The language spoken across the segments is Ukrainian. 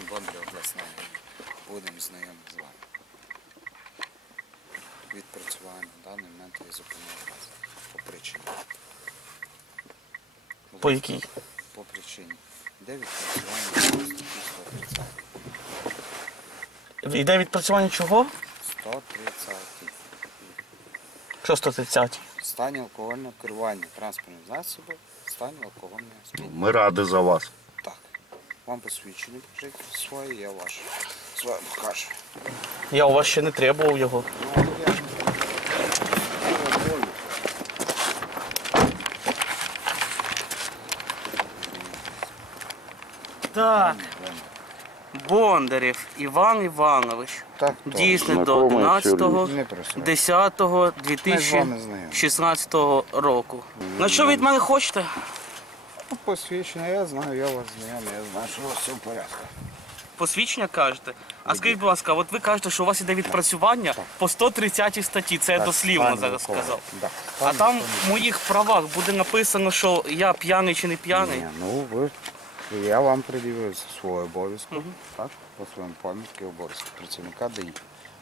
Іван Бондар, обласна. Будемо знайомі з вами. Відпрацювання на даний момент я зупинив вас по причині. По якій? По причині. Де відпрацювання по статті 130? Йде відпрацювання чого? 130. Що 130? В стані алкогольного керування транспортним засобом, в стані алкогольного сп'яніння. Ми раді за вас. Вам посвідчення покажіть своє, я ваше. Своє покажу. Я у вас ще не требував його. Ну, я ж. Так, Бондарів Іван Іванович. Так, Дійсний до Знакомий 11 Не просив. 10 Ми з вами 2016 року. На що ви від мене хочете? Ну, Посвідчення, я знаю, я вас знайомий, я знаю, що у вас все в порядку. Посвідчення кажете. А скажіть, будь ласка, от ви кажете, що у вас іде відпрацювання по 130 статті. Це я Так, дослівно зараз сказав. да. А там в моїх правах буде написано, що я п'яний чи не п'яний. Ні, ну ви, я вам пред'явив свої обов'язки, так, по своєму пам'ятки обов'язки працівника ДАІ.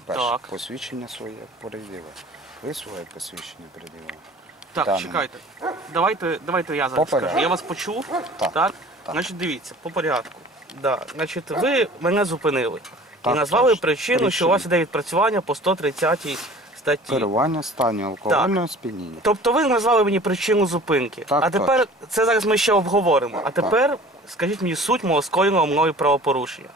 Перше, Так. посвідчення своє пред'явив. Ви своє посвідчення пред'явили. Так, Там. чекайте. Давайте, давайте я зараз По скажу. Я вас почув. Так, Так? так. Значить, дивіться, по порядку. Да. Значить, ви мене зупинили. Так, і назвали точно. причину, що у вас іде відпрацювання по 130 статті. Керування стані алкогольного сп'яніння. Тобто ви назвали мені причину зупинки. Так, а тепер це зараз ми ще обговоримо. А тепер скажіть мені суть мого скоєного мною правопорушення.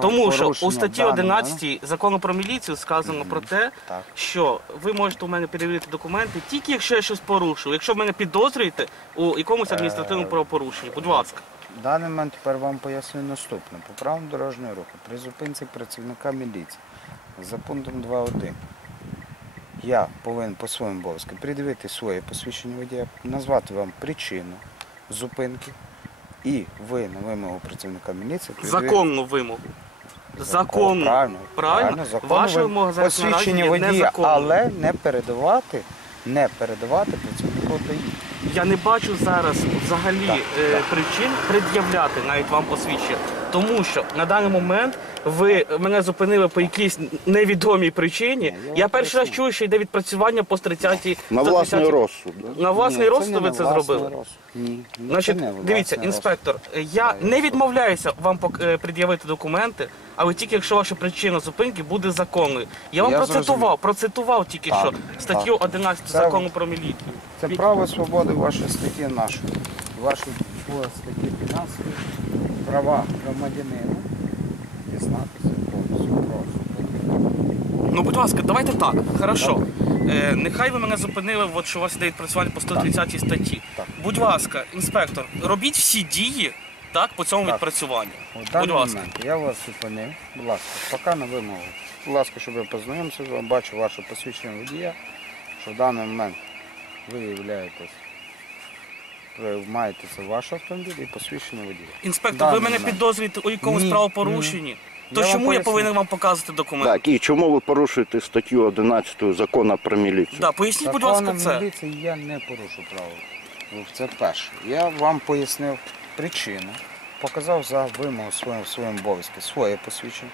Тому що у статті 11 закону про міліцію сказано про те, Так. що ви можете у мене перевірити документи тільки якщо я щось порушую. Якщо мене підозрюєте у якомусь адміністративному Е, правопорушенні, будь ласка. В даний момент тепер вам пояснюю наступне. По правилам дорожнього руху при зупинці працівника міліції за пунктом 2.1 я повинен по своєму обов'язку придивити своє посвідчення водія, назвати вам причину зупинки і ви на вимогу працівника міліції Законну вимогу. Законну. Правильно, Правильно? законну Ваша вимогу. вимога зараз наразі посвідчення є водія, незаконною. але не передавати, не передавати працівнику ДАІ. Я не бачу зараз взагалі Так, е, так. причин пред'являти навіть вам посвідчення. Тому що на даний момент ви мене зупинили по якійсь невідомій причині. я перший раз чую, що йде відпрацювання по 30 На власний розсуд. да? На власний Ні, розсуд не ви це власний зробили. розсуд. Ні, Значить, це не дивіться, інспектор, я не відмовляюся вам пок- е, пред'явити документи, але тільки якщо ваша причина зупинки буде законною. Я вам Я процитував, зрозумів. процитував тільки що статтю так. 11 закону про міліцію. Це право свободи вашої статті нашої. Ваші по статті 15 права громадянина дізнатися повністю про. Ну, будь ласка, давайте так. Хорошо. Е, нехай ви мене зупинили, от що у вас йде відпрацювання по 130 статті. Так. Будь ласка, інспектор, робіть всі дії так, по цьому Так. відпрацюванню. У Будь даний ласка. момент я вас зупинив, будь ласка, поки на вимогу. Будь ласка, щоб я познайомився з вами, бачу ваше посвідчення водія, що в даний момент ви являєтесь, маєте це ваш автомобіль і посвідчення водія. Інспектор, Да, ви мене підозрюєте у якомусь Ні, правопорушенні. То Я вам чому я поясню. повинен вам показувати документи? Так, і чому ви порушуєте статтю 11 закону про міліцію? Да, поясніть, будь ласка, Законом це. міліції я не порушу право. Ну, Це перше. Я вам пояснив причину, показав за вимогу своєму своєму обов'язку своє посвідчення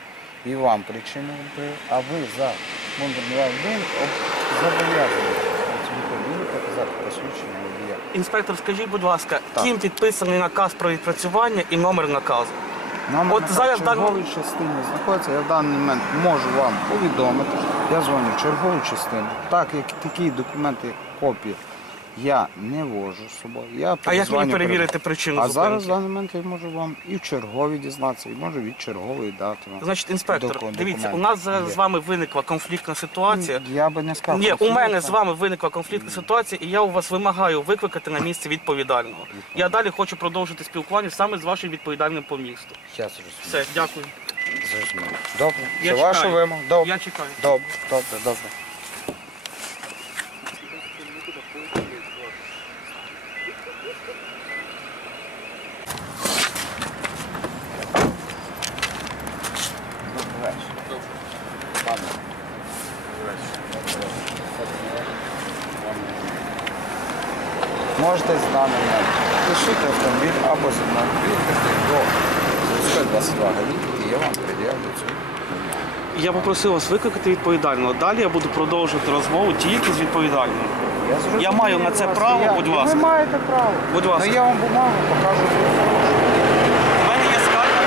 і вам причину відповів, а ви за 2.1 об- зобов'язані показати посвідчення водія. Інспектор, скажіть, будь ласка, Так. ким підписаний наказ про відпрацювання і номер наказу? Номер От зараз в черговій частині знаходиться. Я в даний момент можу вам повідомити. Я дзвоню в чергову частину. Так як такі документи, копії я не вожу з собою. Я А як мені передзвоню перевірити причину А зараз в зупинки? даний момент я можу вам і в черговій дізнатися, і можу від чергової дати вам. Значить, інспектор, Доку- дивіться, у нас зараз Є. з вами виникла конфліктна ситуація. Я би не сказав. Ні, у мене з вами виникла конфліктна ситуація, і я у вас вимагаю викликати на місце відповідального. Я далі хочу продовжити спілкування саме з вашим відповідальним по місту. Розумію. Все, дякую. Зрозуміло. Добре. Я Це ваша чекаю. вимога. Добре. Я чекаю. Добре, добре, добре. Можете з нами пишіть автомобіль або приїхати до Пускай 22 гаї, і я вам пред'явлю цю. Я попросив вас викликати відповідального. Далі я буду продовжувати розмову тільки з відповідальним. Я, зрозумів Я маю на це право, я- будь ласка. Ви маєте право. Будь ласка. Ну я вам бумагу покажу. У мене є скарга.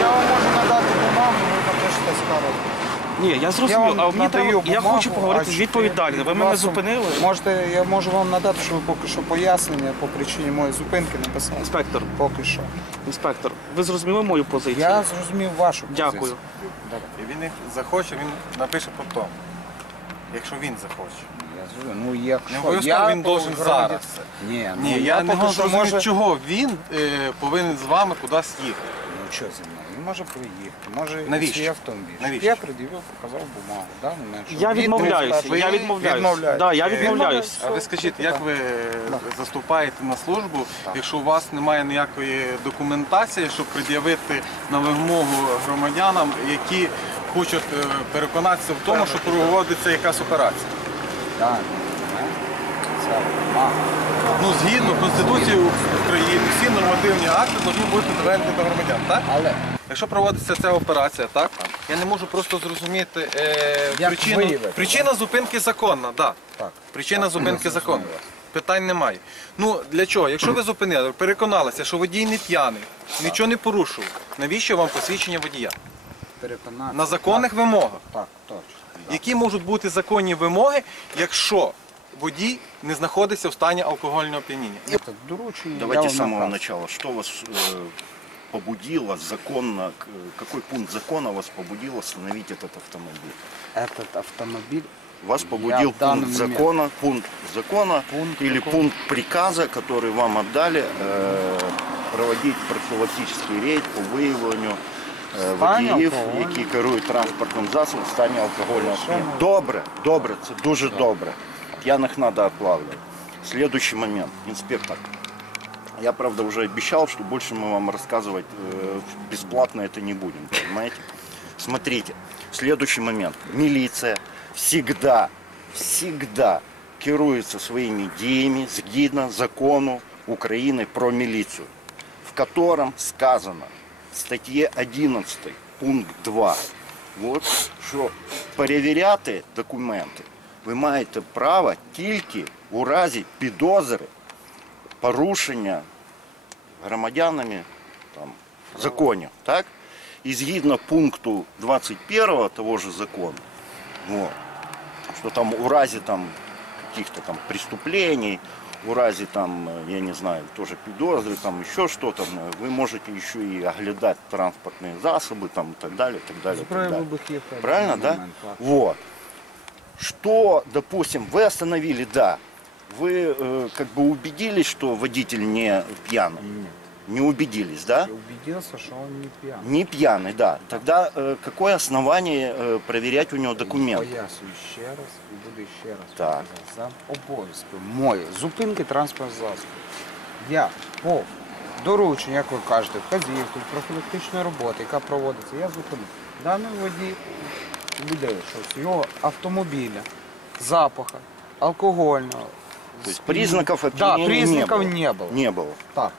Я вам можу надати бумагу, ви напишете скаргу. Ні, я Я зрозумів, вам а мені надаю треба. Я бумагу, хочу поговорити а з чи- відповідальним. Ви мене зупинили. Можете, я можу вам надати, що ви поки що пояснення по причині моєї зупинки написали. Інспектор, Поки що. інспектор, ви зрозуміли мою позицію? Я зрозумів вашу позицію. Дякую. І він їх захоче, він напише потім. Якщо він захоче. Я зрозумів. Ну, якщо Не обов'язково я він должен по зараз. Ні, ну, Ні, я не поки можу що зрозуміти, може... чого він е, повинен з вами кудись їхати. Ну що зі мною? Може приїхати, може Навіщо? свій автомобіль. Навіщо? Я пред'явив, показав бумагу. Да? ну. Я Від відмовляюсь. 31. Я Ви відмовляюсь. відмовляєтесь? Да, я відмовляюсь. А ви скажіть, як ви е, заступаєте на службу, якщо у вас немає ніякої документації, щоб пред'явити на вимогу громадянам, які хочуть е, переконатися в тому, що проводиться якась операція? Да, ну, Це бумага. Ну, згідно Конституції України, всі нормативні акти повинні бути доведені до громадян, так? Але Якщо проводиться ця операція, так? Я не можу просто зрозуміти е, Як причину. виявити, Причина зупинки законна, так. так. Причина зупинки законна. Питань немає. Ну для чого? Якщо ви зупинили, переконалися, що водій не п'яний, нічого не порушував, навіщо вам посвідчення водія? Переконати. На законних вимогах. Так, точно. Да. Які можуть бути законні вимоги, якщо водій не знаходиться в стані алкогольного п'яніння? Я Давайте вам с самого наказ. начала. Что вас э, побудило законно, к- какой пункт закона вас побудил остановить этот автомобиль? Этот автомобиль Вас Я побудил в данный пункт момент- закона, пункт закона Пункт или какой? пункт приказа, который вам отдали, э, проводить профілактичний рейд по виявленню е, Стані водіїв, алкогольного. які керують транспортним засобом в стані алкогольного Совершенно сп'яніння. Добре, добре, це дуже добре. П'яних треба отлавливать. Следующий момент, инспектор. Я, правда, уже обещал, что больше мы вам рассказывать э, бесплатно это не будем, понимаете? Смотрите, следующий момент. Милиция всегда, всегда керуется своими идеями згідно закону України про милицию, в котором сказано в статье 11, пункт 2, от, що перевіряти документи ви маєте право тільки у разі підозри порушення громадянами там, законів. Так? І згідно пункту 21 того ж закону, вот, що там у разі там, каких-то там преступлений, у разі там, э, я не знаю, тоже підозри, там еще что-то, э, ви можете еще и оглядати транспортні засоби там, і так далі, і так далі. і так Зброя далі. вибухівка. Правильно, да? момент, так. Вот. Что, допустим, вы остановили, да, вы э, как бы убедились, что водитель не пьяный? Не убедились, да? Я убедился, что он не пьян. Не пьяный, да. Тогда э, какое основание э, проверять у него документы? Пояснюю ще раз і буду ще раз Так. казати. за обов'язком мої зупинки транспортних засобів. Я по дорученню, як ви кажете, вказівку профілактичної роботи, яка проводиться, я зупинив. Даний водій буде, що з його автомобіля, запаха, алкогольного. То есть сп'яніння- признаков да, опьянения признаков не было. не було. Не было. Так.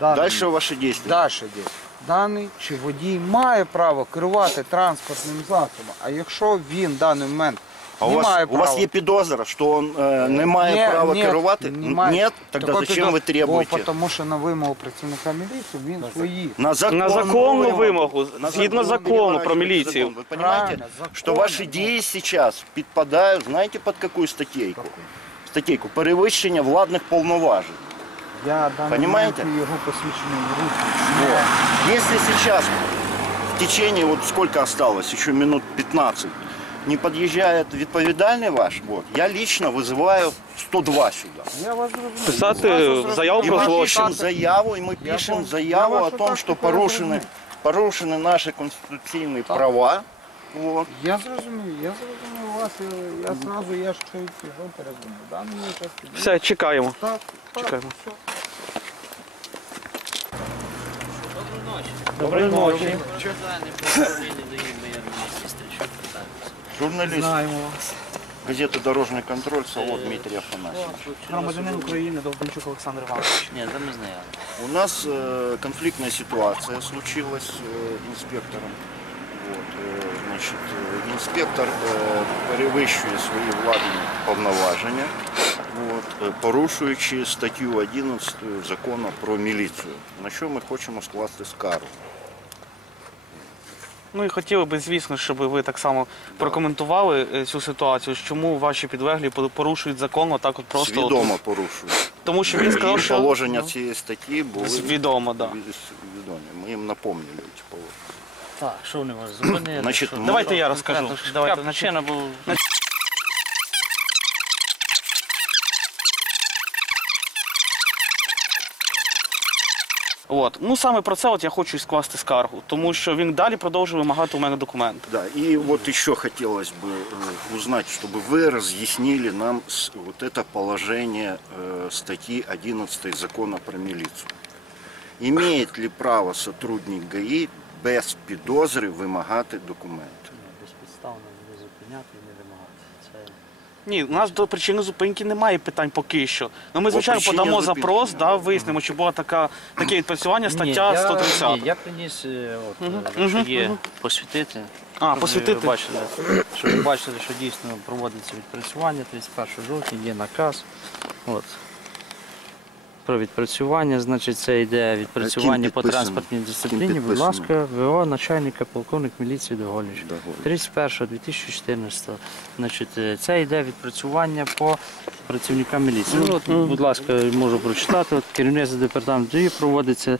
Даний- Дальше ваши действия. Далі йде. Даний чи водій має право керувати транспортним засобом, а якщо він в даний момент А не у вас, має у права... вас є підозра, що він е, не має Ні, права ні, керувати? немає. Нет? Тогда Такої зачем підозри- ви требуєте? Бо тому що на вимогу працівника міліції він свої. На законну, На законну вимогу, На згідно закону про переворачивать міліцію. закон. Вы понимаете, Правильно, закон, что ваши ну. дії сейчас підпадають, знаете, под какую статейку? Статейку перевищення владних повноважень. Я даний Понимаете? момент його посвідчений в руки. Вот. Если сейчас в течение, вот сколько осталось, еще минут 15, не подъезжает відповідальний ваш, вот, я лично вызываю 102 сюда. Я вас зрозумів. Писати Я вас зрозумів. заяву И про мы злочин. пишем заяву, и мы Я пишем пом- я заяву о вашу том, тактику что порушены, разумею. порушены наши конституційні права. Вот. Я зрозумів, я зрозумів вас, я, я зразу, я ж чую його перезвонив. В даному випадку. Все, чекаємо. Так, так, Чекаємо. все. Доброї ночі. Журналист. Знаємо вас. Газета «Дорожный контроль», село Дмитрий Афанасьевич. Громадянин України Довбенчук Олександр Іванович. Ні, це ми знаємо. У нас э, конфликтная ситуация случилась с э, инспектором. Вот, э, значит, э, інспектор э, перевищує свої владні повноваження, от, е, порушуючи статтю 11 закону про міліцію, на що ми хочемо скласти скаргу. Ну і хотіли би, звісно, щоб ви так само прокоментували е, цю ситуацію, чому ваші підлеглі порушують закон отак от просто. от- Свідомо порушують. Тому що він сказав, І що положення цієї статті були Відомо, да. від- відомі. Ми їм напомнили ці положення. Так, що вони вас зупинили? Значить, що- Давайте я розкажу. Конкретно, Давайте, яка причина була. От. Ну саме про це от я хочу і скласти скаргу, тому що він далі продовжує вимагати у мене документи. Да, и вот еще хотелось бы э, узнать, чтобы вы разъяснили нам с- вот это положение э, статьи 11 закона про милицию. Имеет ли право сотрудник ГАИ без підозри вимагати документи? Безпідставно не зупиняти і не вимагати. Це Ні, у нас до причини зупинки немає питань поки що. Ну ми звичайно причині подамо зупинки. запрос, да, вияснимо, чи була така таке відпрацювання, Ні, стаття я, 130. Ні, я приніс, е, от, е, мгм, є мгм. посвітити. А, Щоб посвітити. Ви бачили, щоб ви бачили, що дійсно проводиться відпрацювання 31 жовтня, є наказ. От. Про відпрацювання, значить, це йде відпрацювання по транспортній дисципліні. Будь ласка, ВО начальника полковник міліції Доголіч. Доголіч. 31-2014. Значить, е, це йде відпрацювання по працівникам міліції. Ну, от, будь ласка, можу прочитати. От, керівництво департаменту дії проводиться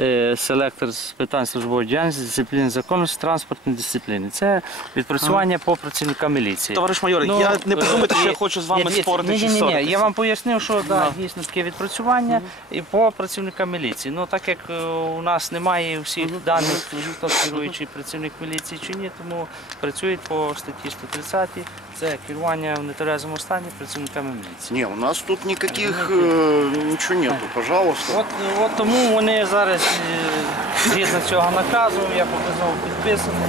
е, селектор з питань службової діяльності, дисципліни законності, транспортної дисципліни. Це відпрацювання по працівникам міліції. Товариш майор, Ну, я не подумайте, що я е, хочу з вами спорити ні, ні, ні. Я вам пояснив, що да, дійсно таке відпрацювання і по працівникам міліції. Ну так як е, у нас немає всіх даних, хто керуючий працівник міліції чи ні, тому працюють по статті 130. Це керування в нетверезому стані працівниками міліції. Не, у нас тут никаких э, ничего нету, пожалуйста. От, от тому вони зараз е, згідно цього наказу, я показав підписаний,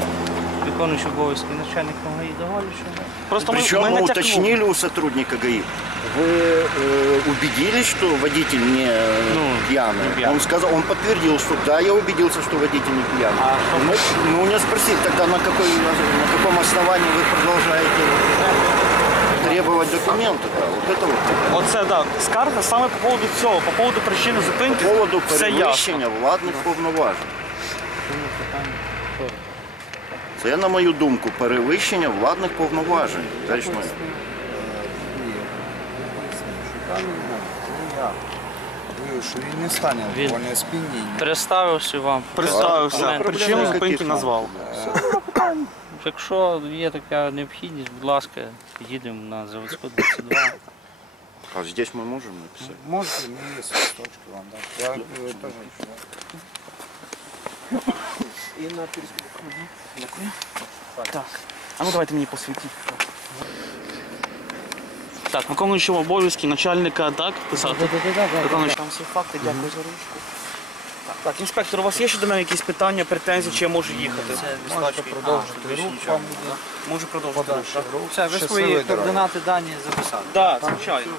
виконуючи обов'язки начальник МГІ Доголіша. Просто ми, Причем ми мы натякнули. уточнили у сотрудника ГАИ. Вы э, убедились, что водитель не э, Ну, пьяный? не пьяный. Он сказал, он подтвердил, что да, я убедился, что водитель не пьяный. А что мы, мы у него спросили, тогда на, какой, на, каком основании вы продолжаете требовать документы? Да, вот это вот. Оце так. Скарга саме по поводу цього, по поводу причини зупинки. По поводу все ясно. перевищення владних повноважень. Це, на мою думку, перевищення владних повноважень. Товариш майор. що він не стане Він- алкогольне сп'яніння. Представився вам. Представився, причину зупинки назвав. Якщо є така необхідність, будь ласка, їдемо на заводську 22. А здесь мы можем написать? Можете, мені є листочки вам дати. Я е, теж Так. А ну давайте мені посвітіть. Так, виконуючи обов'язки начальника, так, писати. Виконуючи там всі факти, дякую за ручку. Так, так, інспектор, у вас є ще до мене якісь питання, претензії, чи я можу їхати? можете продовжити рух, вам буде Можу продовжити. рух. Все, ви свої координати дані записали. Так, звичайно.